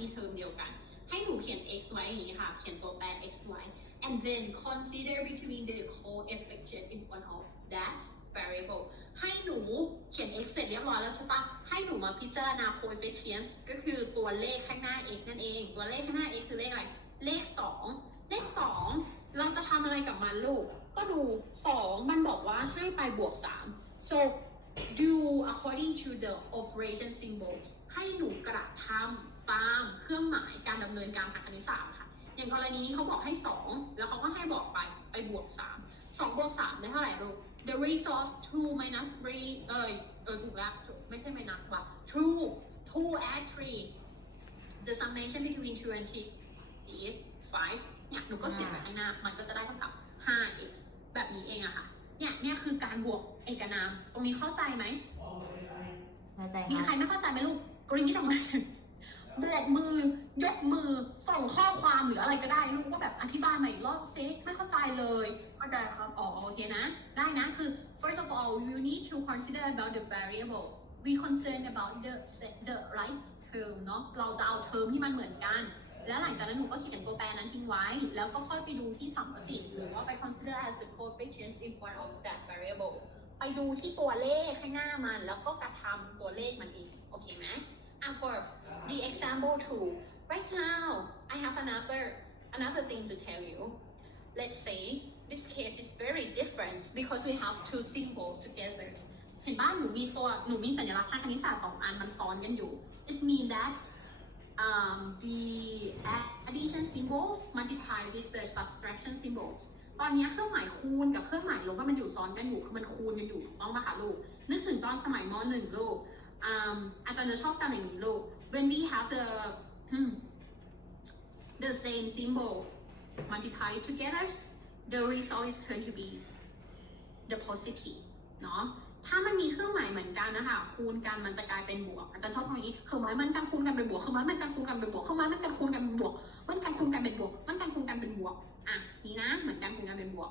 มีเทอมเดียวกัน ให้หนูเขียน x ไว้อย่างนี้ค่ะ เขียนตัวแปร x ไว้ and then consider between the coefficient in front of that variable ให้หนูเขียน x เสร็จเรียบร้อยแล้วใช่ปะให้หนูมาพิจารณา coefficients ก็คือตัวเลขข้างหน้า x นั่นเอง ตัวเลขข้างหน้า x คือเลขอะไร เลข 2 เลข 2 เราจะทำอะไรกับมันลูก ก็ดู 2 มันบอกว่าให้ไปบวก 3 so do according to the operation symbols ให้หนู เนินการทางคณิตศาสตร์ค่ะ อย่างกรณีนี้เขาบอกให้ 2 แล้วเขาก็ให้บอกไปไปบวก 3 2บวก3ได้เท่าไหร่ลูก the resource 2 minus 3เอยเออถูกแล้วไม่ใช่ minus ว่ะ true 2 add 3 the summation between 2 and 3 is 5เนี่ยหนูก็เขียนไว้ข้างหน้า มันก็จะได้เท่ากับ 5x แบบนี้เองอะค่ะ เนี่ยเนี่ยคือการบวกเอกนาม ตรงนี้เข้าใจไหมเข้าใจมีคใครรับไม่เข้าใจไหมลูกกรี๊ดออกมา บวกมือยกมือส่งข้อความหรืออะไรก็ได้ลูกก็แบบอธิบายใหม่อีกรอบซิไม่เข้าใจเลยเข้าใจครับอ๋อโอเคนะ ได้นะคือ first of all you need to consider about the variable we concern about the the right term เนาะเราจะเอาเทอมที่มันเหมือนกัน แล้วหลังจากนั้นหนูก็เขียนตัวแปรนั้นทิ้งไว้ แล้วก็ค่อยไปดูที่สัมประสิทธิ์หรือว่าไป consider as the coefficients in front of that variable ไปดูที่ตัวเลขข้างหน้ามัน แล้วก็กระทำตัวเลขมันเองโอเคไหม and for the to. right now I have another another thing to tell you let's say this case is very different because we have two symbols together เห็นบ้านหนูมีตัวหนูมีสัญลักษณ์ทางคณิตศาสตร์สองอันมันซ้อนกันอยู่ it means that um, the addition symbols multiply with the subtraction symbols ตอนนี้เครื่องหมายคูณกับเครื่องหมายลบว่ามันอยู่ซ้อนกันอยู่คือมันคูณกันอยู่ถูกต้องปะคะลูกนึกถึงตอนสมัยมหนึ่งลูกอืมอาจารย์จะชอบจำอย่างนี้ลูก when we have the the same symbol multiply together the result is going to be the positive เนาะถ้ามันมีเครื่องหมายเหมือนกันนะคะคูณกันมันจะกลายเป็นบวกอาจารย์ชอบตรงนี้เครื่องหมายมันกันคูณกันเป็นบวกเครื่องหมายมันกันคูณกันเป็นบวกเครื่องหมายมันกันคูณกันเป็นบวกมันกันคูณกันเป็นบวกมันกันคูณกันเป็นบวกอะนี่นะเหมือนกันคูณกันเป็นบวก